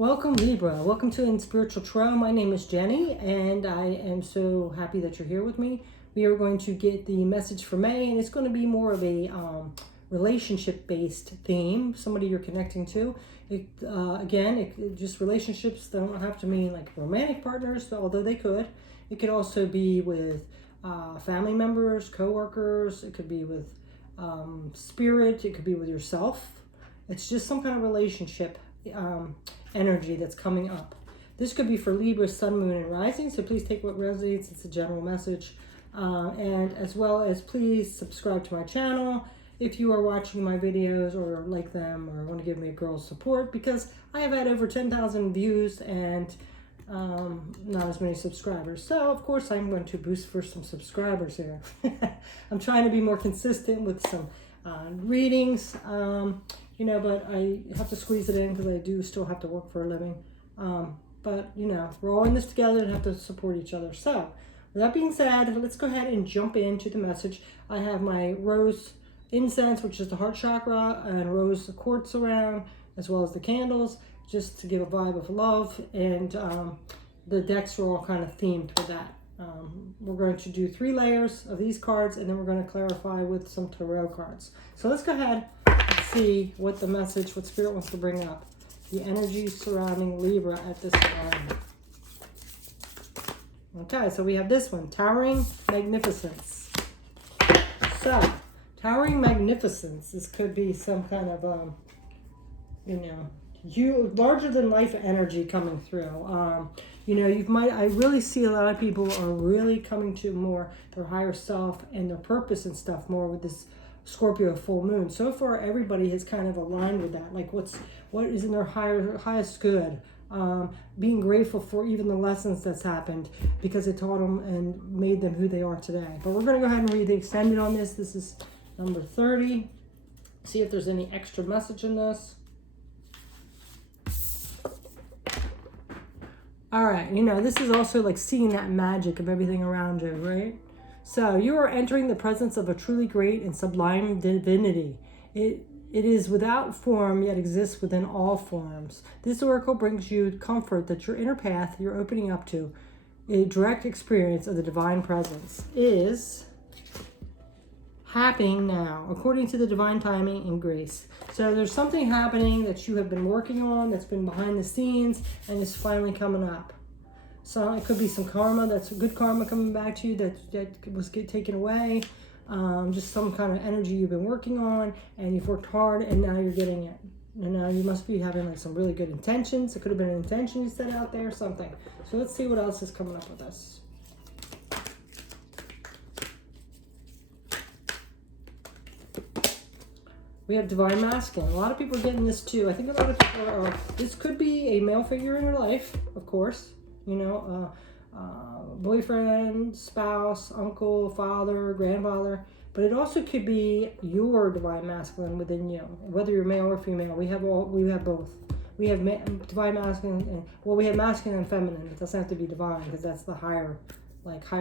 Welcome Libra, welcome to In Spiritual Tarot. My name is Jenny and I am so happy that you're here with me. We are going to get the message for May, and it's going to be more of a relationship based theme, somebody you're connecting to. Just relationships don't have to mean like romantic partners, although they could. It could also be with family members, co-workers, it could be with spirit, it could be with yourself. It's just some kind of relationship energy that's coming up. This could be for Libra, Sun, Moon, and Rising, so please take what resonates. It's a general message. And as well as please subscribe to my channel if you are watching my videos or like them or want to give me a girl's support, because I have had over 10,000 views and not as many subscribers. So of course I'm going to boost for some subscribers here. I'm trying to be more consistent with some readings. But I have to squeeze it in because I do still have to work for a living. But we're all in this together and have to support each other. So with that being said, let's go ahead and jump into the message. I have my rose incense, which is the heart chakra, and rose quartz around, as well as the candles, just to give a vibe of love. And the decks are all kind of themed with that. We're going to do 3 layers of these cards, and then we're going to clarify with some tarot cards. So let's go ahead and see what Spirit wants to bring up. The energy surrounding Libra at this time. Okay, so we have this one, Towering Magnificence. So, Towering Magnificence, this could be some kind of, larger than life energy coming through. I really see a lot of people are really coming to more their higher self and their purpose and stuff more with this Scorpio full moon. So far, everybody has kind of aligned with that. Like what is in their highest good. Being grateful for even the lessons that's happened because it taught them and made them who they are today. But we're going to go ahead and read the extended on this. This is number 30. See if there's any extra message in this. All right, this is also like seeing that magic of everything around you, right? So you are entering the presence of a truly great and sublime divinity. It is without form, yet exists within all forms. This oracle brings you comfort that your inner path you're opening up to, a direct experience of the divine presence, is happening now, according to the divine timing and grace. So there's something happening that you have been working on, that's been behind the scenes, and is finally coming up. So it could be some karma, that's good karma coming back to you that was taken away. Just some kind of energy you've been working on, and you've worked hard, and now you're getting it. And now you must be having like some really good intentions. It could have been an intention you set out there, something. So let's see what else is coming up with us. We have Divine Masculine. A lot of people are getting this too. I think a lot of people are, this could be a male figure in your life, of course. Boyfriend, spouse, uncle, father, grandfather. But it also could be your Divine Masculine within you, whether you're male or female. We have both. We have Divine Masculine, and we have masculine and feminine. It doesn't have to be divine because that's the higher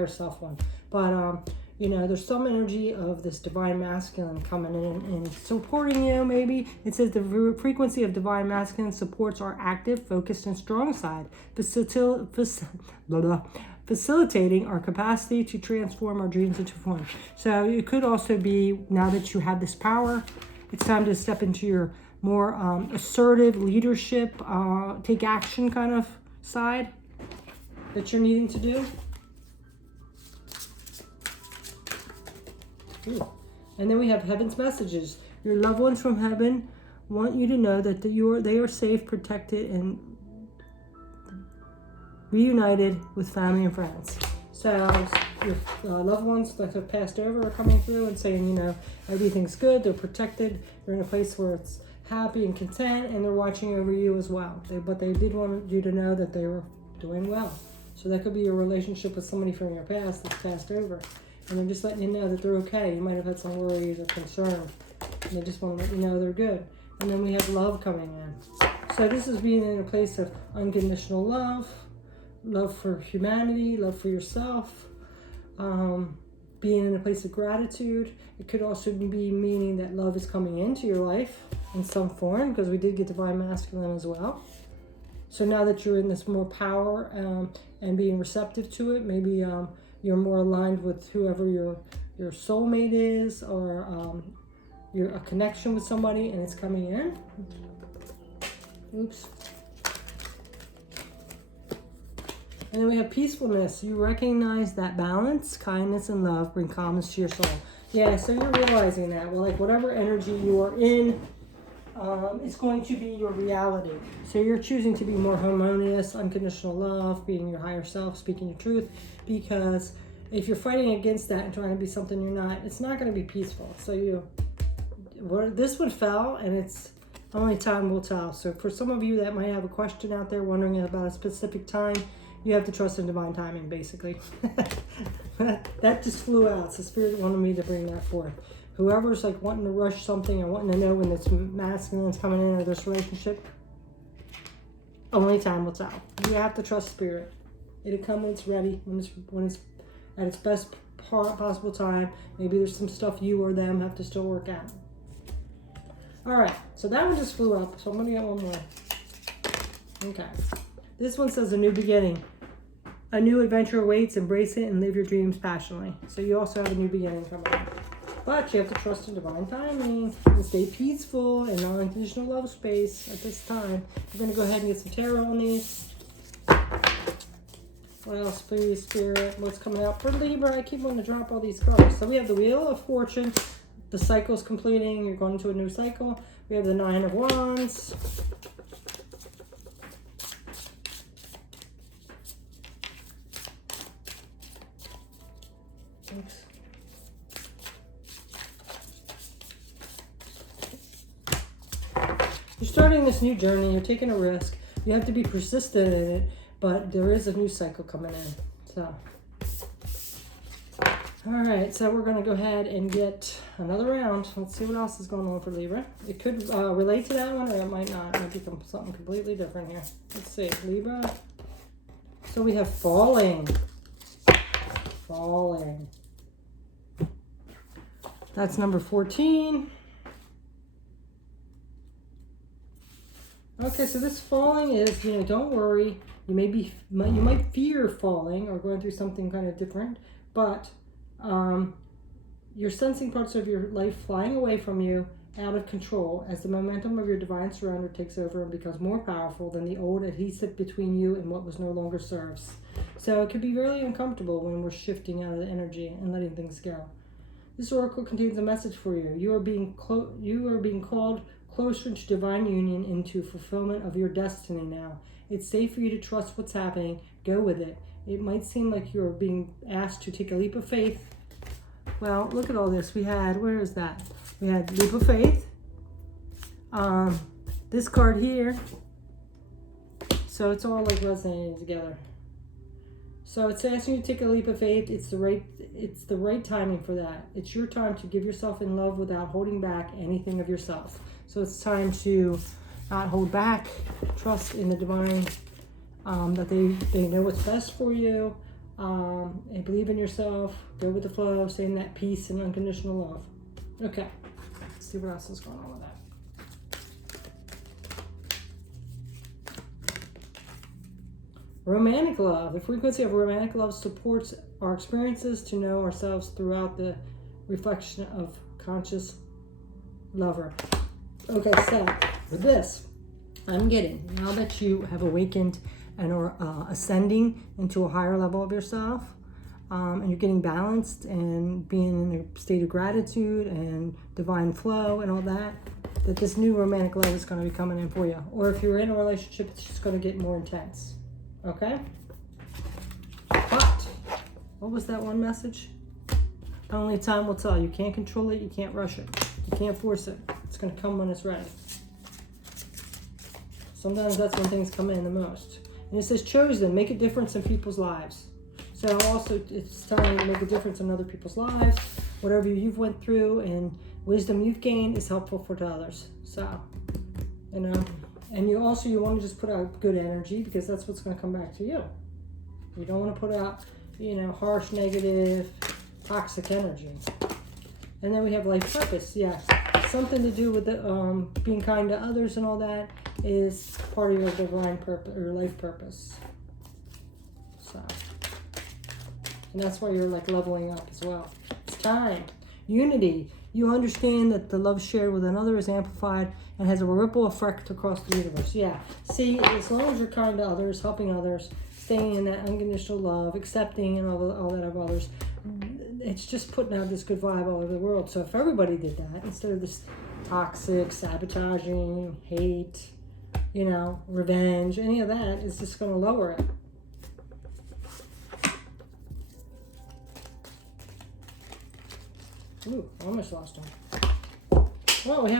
self one. But there's some energy of this Divine Masculine coming in and supporting you, maybe. It says the frequency of Divine Masculine supports our active, focused, and strong side, facilitating our capacity to transform our dreams into form. So it could also be, now that you have this power, it's time to step into your more assertive leadership, take action kind of side that you're needing to do. And then we have Heaven's messages. Your loved ones from heaven want you to know that they are safe, protected, and reunited with family and friends. So your loved ones that have passed over are coming through and saying, everything's good, they're protected, they're in a place where it's happy and content, and they're watching over you as well. But they did want you to know that they were doing well. So that could be your relationship with somebody from your past that's passed over. And they're just letting you know that they're okay. You might have had some worries or concern. And they just want to let you know they're good. And then we have love coming in. So this is being in a place of unconditional love for humanity, love for yourself, being in a place of gratitude. It could also be meaning that love is coming into your life in some form, because we did get Divine Masculine as well. So now that you're in this more power and being receptive to it, maybe you're more aligned with whoever your soulmate is, or you're a connection with somebody and it's coming in. Oops. And then we have peacefulness. You recognize that balance, kindness, and love bring calmness to your soul. Yeah, so you're realizing that. Well, like whatever energy you are in, it's going to be your reality. So you're choosing to be more harmonious, unconditional love, being your higher self, speaking your truth. Because if you're fighting against that and trying to be something you're not, it's not going to be peaceful. So this one fell, and it's only time will tell. So for some of you that might have a question out there, wondering about a specific time, you have to trust in divine timing, basically. That just flew out. So Spirit wanted me to bring that forth. Whoever's like wanting to rush something or wanting to know when this masculine's coming in or this relationship, only time will tell. You have to trust Spirit. It'll come when it's ready, when it's at its best possible time. Maybe there's some stuff you or them have to still work out. All right, so that one just flew up. So I'm gonna get one more. Okay. This one says a new beginning. A new adventure awaits. Embrace it and live your dreams passionately. So you also have a new beginning coming up. But you have to trust in divine timing and stay peaceful in unconditional love space at this time. We're going to go ahead and get some tarot on these. What else, please, Spirit? What's coming out for Libra? I keep wanting to drop all these cards. So we have the Wheel of Fortune. The cycle's completing. You're going into a new cycle. We have the Nine of Wands. Oops. You're starting this new journey. You're taking a risk. You have to be persistent in it, but there is a new cycle coming in. So, all right. So we're going to go ahead and get another round. Let's see what else is going on for Libra. It could relate to that one, or it might not. It might become something completely different here. Let's see, Libra. So we have falling. Falling. That's number 14. Okay, so this falling is, don't worry. You might fear falling or going through something kind of different, but you're sensing parts of your life flying away from you, out of control, as the momentum of your divine surrender takes over and becomes more powerful than the old adhesive between you and what was no longer serves. So it could be really uncomfortable when we're shifting out of the energy and letting things go. This oracle contains a message for you. You are being called closer to divine union, into fulfillment of your destiny now. It's safe for you to trust what's happening. Go with it. It might seem like you're being asked to take a leap of faith. Well, look at all this. Where is that? We had leap of faith. This card here. So it's all like resonating together. So it's asking you to take a leap of faith. It's the right timing for that. It's your time to give yourself in love without holding back anything of yourself. So it's time to not hold back, trust in the divine, that they know what's best for you, and believe in yourself, go with the flow, saying that peace and unconditional love. Okay, let's see what else is going on with that. Romantic love. The frequency of romantic love supports our experiences to know ourselves throughout the reflection of conscious lover. Okay, so with this, I'm getting, now that you have awakened and are ascending into a higher level of yourself, and you're getting balanced and being in a state of gratitude and divine flow and all that, that this new romantic love is going to be coming in for you. Or if you're in a relationship, it's just going to get more intense. Okay? But, what was that one message? Only time will tell. You can't control it. You can't rush it. You can't force it. It's going to come when it's ready. Sometimes that's when things come in the most. And it says chosen, make a difference in people's lives. So also it's telling you to make a difference in other people's lives. Whatever you've went through and wisdom you've gained is helpful for others. So, and you want to just put out good energy, because that's what's going to come back to you. You don't want to put out, harsh, negative, toxic energy. And then we have life purpose. Yes, something to do with the, being kind to others and all that. is part of your divine purpose, or life purpose. So, and that's why you're like leveling up as well. It's time. Unity. You understand that the love shared with another is amplified and has a ripple effect across the universe. Yeah. See, as long as you're kind to others, helping others, staying in that unconditional love, accepting and all that of others, it's just putting out this good vibe all over the world. So if everybody did that, instead of this toxic, sabotaging, hate, you know, revenge, any of that, is just going to lower it. Ooh, I almost lost one. Well, we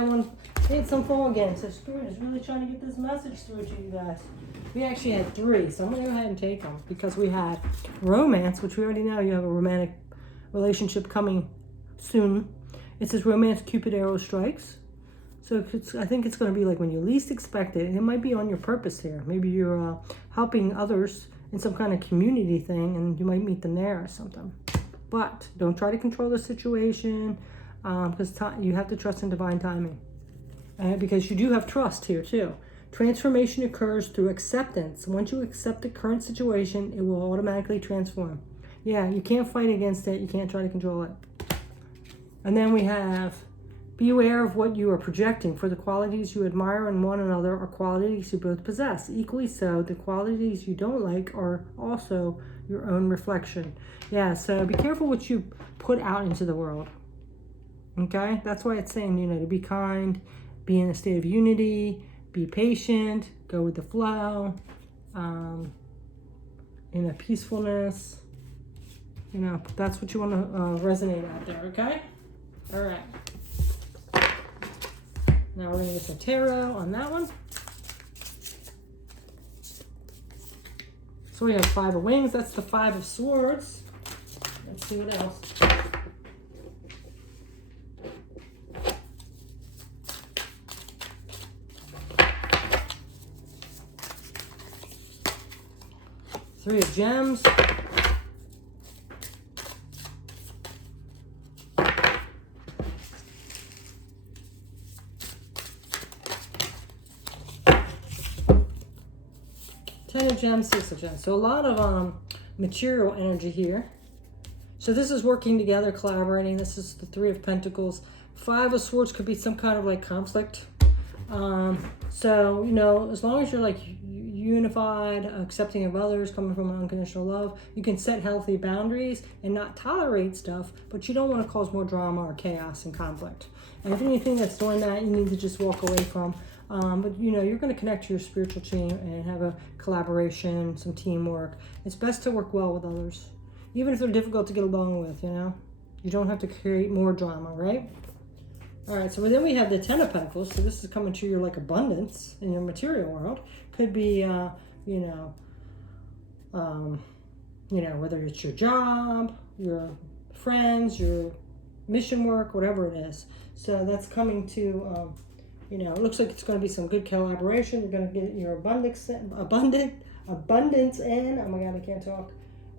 had some fall again. So Spirit is really trying to get this message through to you guys. We actually had 3, so I'm going to go ahead and take them because we had romance, which we already know you have a romantic relationship coming soon. It says romance, Cupid arrow strikes. So I think it's going to be like when you least expect it. And it might be on your purpose here. Maybe you're helping others in some kind of community thing and you might meet them there or something. But don't try to control the situation because you have to trust in divine timing. Because you do have trust here too. Transformation occurs through acceptance. Once you accept the current situation, it will automatically transform. Yeah, you can't fight against it. You can't try to control it. And then we have, be aware of what you are projecting, for the qualities you admire in one another are qualities you both possess. Equally so, the qualities you don't like are also your own reflection. Yeah, so be careful what you put out into the world. Okay? That's why it's saying, you know, to be kind, be in a state of unity, be patient, go with the flow, in a peacefulness. You know, that's what you want to resonate out there, okay? All right. Now we're going to get some tarot on that one. So we have 5 of wings. That's the 5 of swords. Let's see what else. Three of gems. Ten of gems, 6 of gems. So a lot of material energy here. So this is working together, collaborating. This is the 3 of pentacles. 5 of swords could be some kind of like conflict. So, you know, as long as you're like unified, accepting of others, coming from unconditional love, you can set healthy boundaries and not tolerate stuff, but you don't want to cause more drama or chaos and conflict. And if anything that's doing that, you need to just walk away from. But, you know, you're going to connect to your spiritual team and have a collaboration, some teamwork. It's best to work well with others, even if they're difficult to get along with, you know. You don't have to create more drama, right? All right, so then we have the 10 of Pentacles. So this is coming to your like abundance in your material world. Could be, whether it's your job, your friends, your mission work, whatever it is. So that's coming to, it looks like it's going to be some good collaboration. You're going to get your abundance in. Oh my God, I can't talk.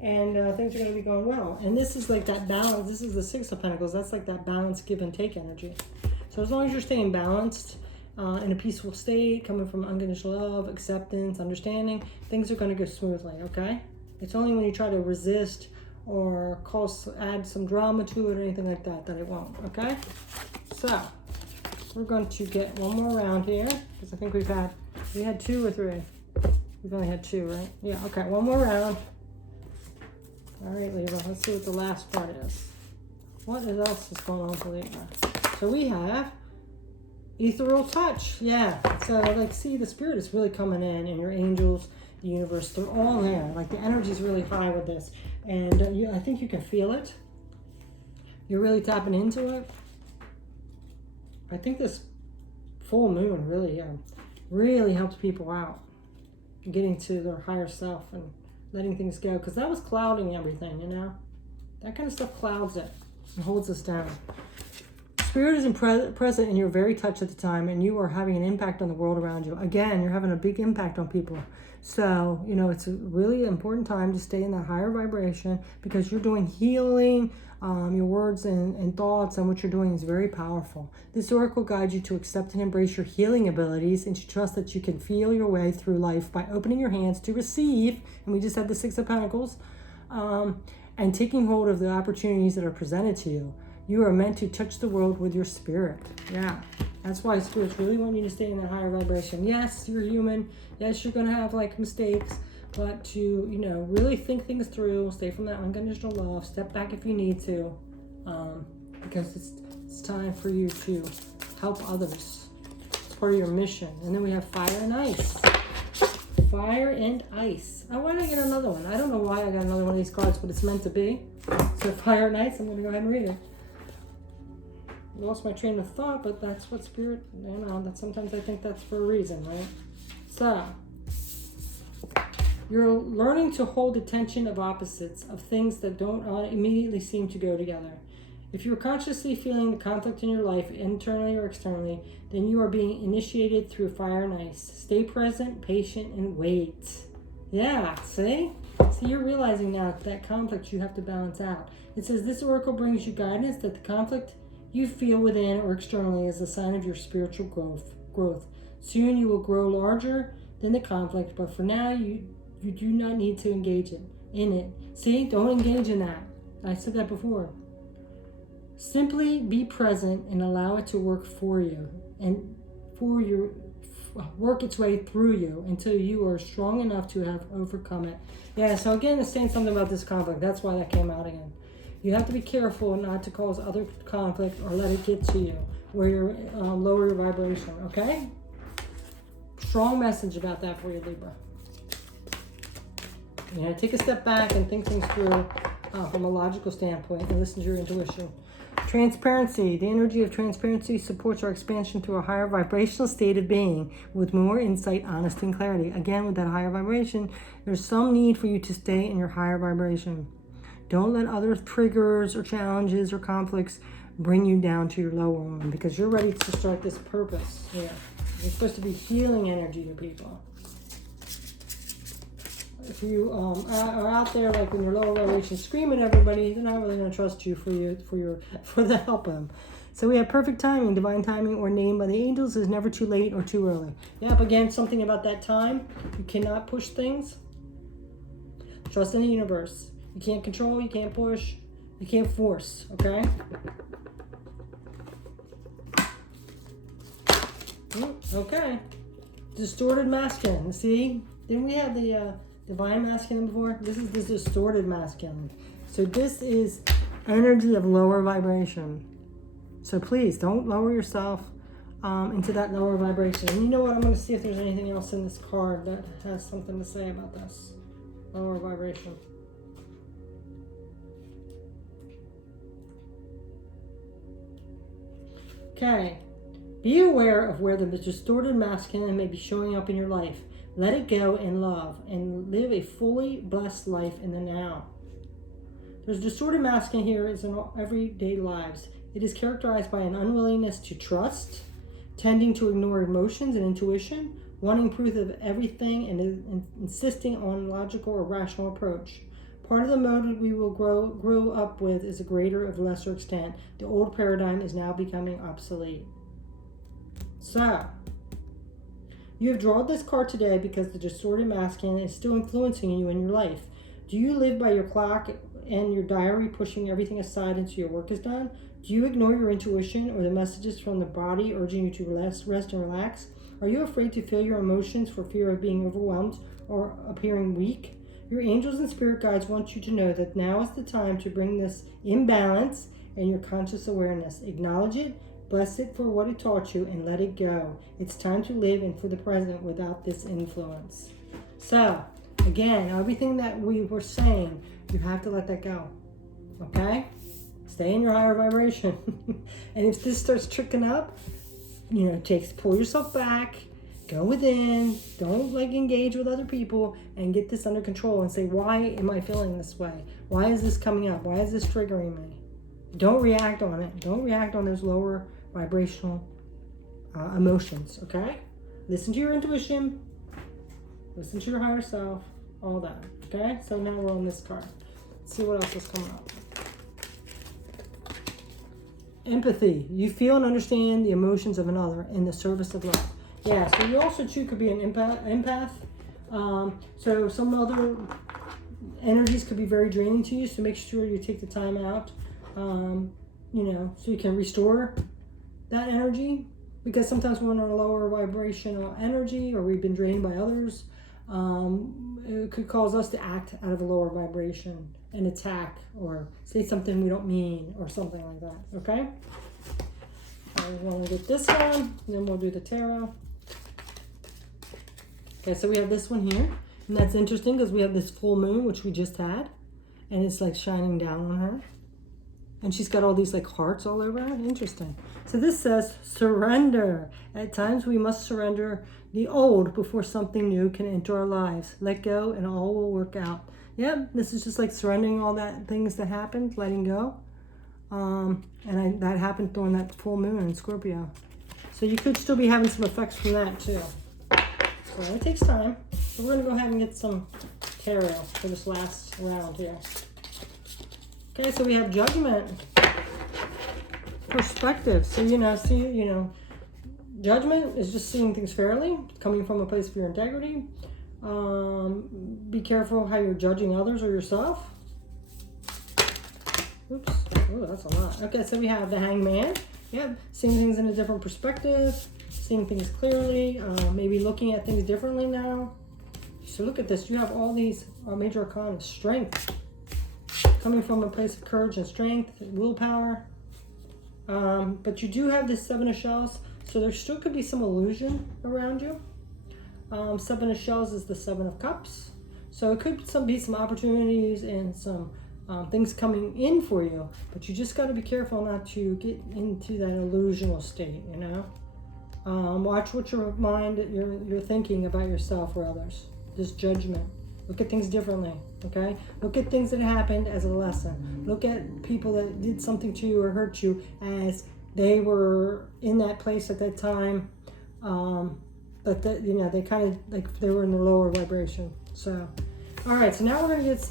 And things are going to be going well. And this is like that balance. This is the 6 of Pentacles. That's like that balance, give and take energy. So as long as you're staying balanced, in a peaceful state, coming from unconditional love, acceptance, understanding, things are going to go smoothly, okay? It's only when you try to resist or add some drama to it or anything like that that it won't, okay? So we're going to get one more round here because I think we had 2 or 3. We've only had 2, right? Yeah, okay, one more round. All right, Libra, let's see what the last part is. What else is going on for Libra? So we have ethereal touch. Yeah, so like, see, the spirit is really coming in, and your angels, the universe, they're all there. Like the energy is really high with this, and I think you can feel it. You're really tapping into it. I think this full moon really helps people out, getting to their higher self and letting things go, because that was clouding everything, you know. That kind of stuff clouds it and holds us down. Spirit isn't present and you're very touched at the time, and you are having an impact on the world around you. Again, you're having a big impact on people. So, it's a really important time to stay in that higher vibration, because you're doing healing. Your words and thoughts and what you're doing is very powerful. This oracle guides you to accept and embrace your healing abilities, and to trust that you can feel your way through life by opening your hands to receive. And we just had the Six of Pentacles. And taking hold of the opportunities that are presented to you. You are meant to touch the world with your spirit. Yeah. That's why spirits really want you to stay in that higher vibration. Yes, you're human. Yes, you're going to have mistakes. But to, really think things through. Stay from that unconditional love. Step back if you need to. Because it's time for you to help others. It's part of your mission. And then we have fire and ice. Fire and ice. Oh, why did I get another one? I don't know why I got another one of these cards, but it's meant to be. So fire and ice, I'm going to go ahead and read it. Lost my train of thought, but that's what spirit, that sometimes I think that's for a reason, right? So, you're learning to hold the tension of opposites, of things that don't immediately seem to go together. If you're consciously feeling the conflict in your life, internally or externally, then you are being initiated through fire and ice. Stay present, patient, and wait. Yeah, see? See, you're realizing now that conflict you have to balance out. It says this oracle brings you guidance that the conflict you feel within or externally is a sign of your spiritual growth. Soon you will grow larger than the conflict, but for now you do not need to engage in it. See, don't engage in that. I said that before. Simply be present and allow it to work for you and work its way through you until you are strong enough to have overcome it. Yeah, so again, it's saying something about this conflict. That's why that came out again. You have to be careful not to cause other conflict or let it get to you where you're lower your vibration, okay? Strong message about that for you, Libra. Take a step back and think things through from a logical standpoint and listen to your intuition. Transparency. The energy of transparency supports our expansion to a higher vibrational state of being with more insight, honesty, and clarity. Again, with that higher vibration, there's some need for you to stay in your higher vibration. Don't let other triggers or challenges or conflicts bring you down to your lower one, because you're ready to start this purpose here. You're supposed to be healing energy to people. If you are out there in your lower vibration screaming at everybody, they're not really going to trust you for the help of them. So we have perfect timing. Divine timing, ordained by the angels, is never too late or too early. Yep, again, something about that time. You cannot push things. Trust in the universe. You can't control, you can't push, you can't force, okay? Okay. Distorted masculine. See? Didn't we have the divine masculine before? This is the distorted masculine. So this is energy of lower vibration. So please don't lower yourself into that lower vibration. And you know what? I'm going to see if there's anything else in this card that has something to say about this. Lower vibration. Okay. Be aware of where the distorted masculine may be showing up in your life. Let it go in love and live a fully blessed life in the now. There's distorted masculine here is in our everyday lives. It is characterized by an unwillingness to trust, tending to ignore emotions and intuition, wanting proof of everything, and insisting on logical or rational approach. Part of the mode we will grow up with is a greater of lesser extent. The old paradigm is now becoming obsolete. So, you have drawn this card today because the distorted masculine is still influencing you in your life. Do you live by your clock and your diary, pushing everything aside until your work is done? Do you ignore your intuition or the messages from the body urging you to rest and relax? Are you afraid to feel your emotions for fear of being overwhelmed or appearing weak? Your angels and spirit guides want you to know that now is the time to bring this imbalance in your conscious awareness. Acknowledge it, bless it for what it taught you, and let it go. It's time to live in for the present without this influence. So, again, everything that we were saying, you have to let that go. Okay? Stay in your higher vibration. And if this starts tricking up, pull yourself back. Go within, don't engage with other people, and get this under control and say, why am I feeling this way? Why is this coming up? Why is this triggering me? Don't react on it. Don't react on those lower vibrational emotions, okay? Listen to your intuition. Listen to your higher self. All that, okay? So now we're on this card. Let's see what else is coming up. Empathy. You feel and understand the emotions of another in the service of love. Yeah, so you also too could be an empath. So some other energies could be very draining to you, so make sure you take the time out, you know, so you can restore that energy, because sometimes when we're in a lower vibrational energy or we've been drained by others, it could cause us to act out of a lower vibration and attack or say something we don't mean or something like that, okay? I want to get this one, and then we'll do the tarot. Okay, so we have this one here, and that's interesting because we have this full moon, which we just had, and it's like shining down on her. And she's got all these like hearts all over her. Interesting. So this says surrender. At times we must surrender the old before something new can enter our lives. Let go and all will work out. Yep, this is just like surrendering all that things that happened, letting go. That happened during that full moon in Scorpio. So you could still be having some effects from that too. So it takes time. So we're going to go ahead and get some tarot for this last round here. Okay, so we have judgment. Perspective. So, judgment is just seeing things fairly, coming from a place of your integrity. Be careful how you're judging others or yourself. Oops. Oh, that's a lot. Okay, so we have the Hangman. Yeah, seeing things in a different perspective, seeing things clearly, maybe looking at things differently now. So look at this. You have all these major arcana. Strength. Coming from a place of courage and strength, willpower. But you do have this Seven of Shells, so there still could be some illusion around you. Seven of Shells is the Seven of Cups. So it could be some opportunities and some things coming in for you, but you just got to be careful not to get into that illusional state, you know? Watch what your mind, you're thinking about yourself or others. This judgment. Look at things differently, okay? Look at things that happened as a lesson. Look at people that did something to you or hurt you as they were in that place at that time. But they kind of like they were in the lower vibration. So, all right. So now we're going to get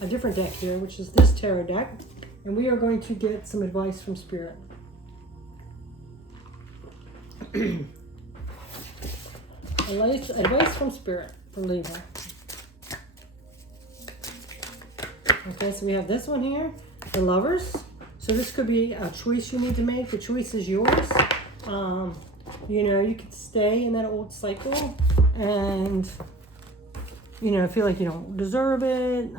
a different deck here, which is this tarot deck, and we are going to get some advice from Spirit. Advice from Spirit for Libra. Okay, so we have this one here, the Lovers. So this could be a choice you need to make. The choice is yours. You could stay in that old cycle and, feel like you don't deserve it.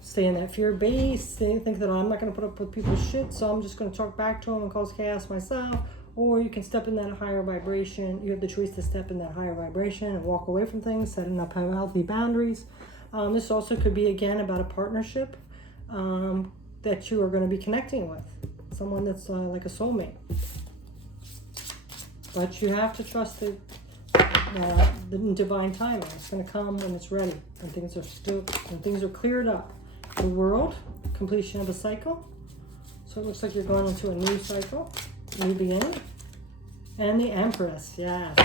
Stay in that fear base. Think that I'm not going to put up with people's shit, so I'm just going to talk back to them and cause chaos myself. Or you can step in that higher vibration. You have the choice to step in that higher vibration and walk away from things, setting up healthy boundaries. This also could be, again, about a partnership that you are going to be connecting with. Someone that's like a soulmate. But you have to trust the divine timing. It's going to come when it's ready, when things are cleared up. The World, completion of a cycle. So it looks like you're going into a new cycle, new beginning. And the Empress, yes.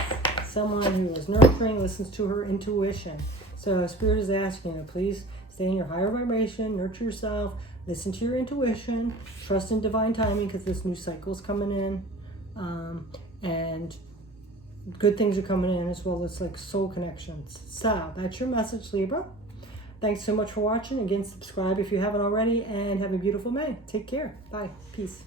Someone who is nurturing, listens to her intuition. So Spirit is asking you, please stay in your higher vibration, nurture yourself, listen to your intuition, trust in divine timing because this new cycle is coming in. And good things are coming in as well as like soul connections. So that's your message, Libra. Thanks so much for watching. Again, subscribe if you haven't already, and have a beautiful May. Take care. Bye. Peace.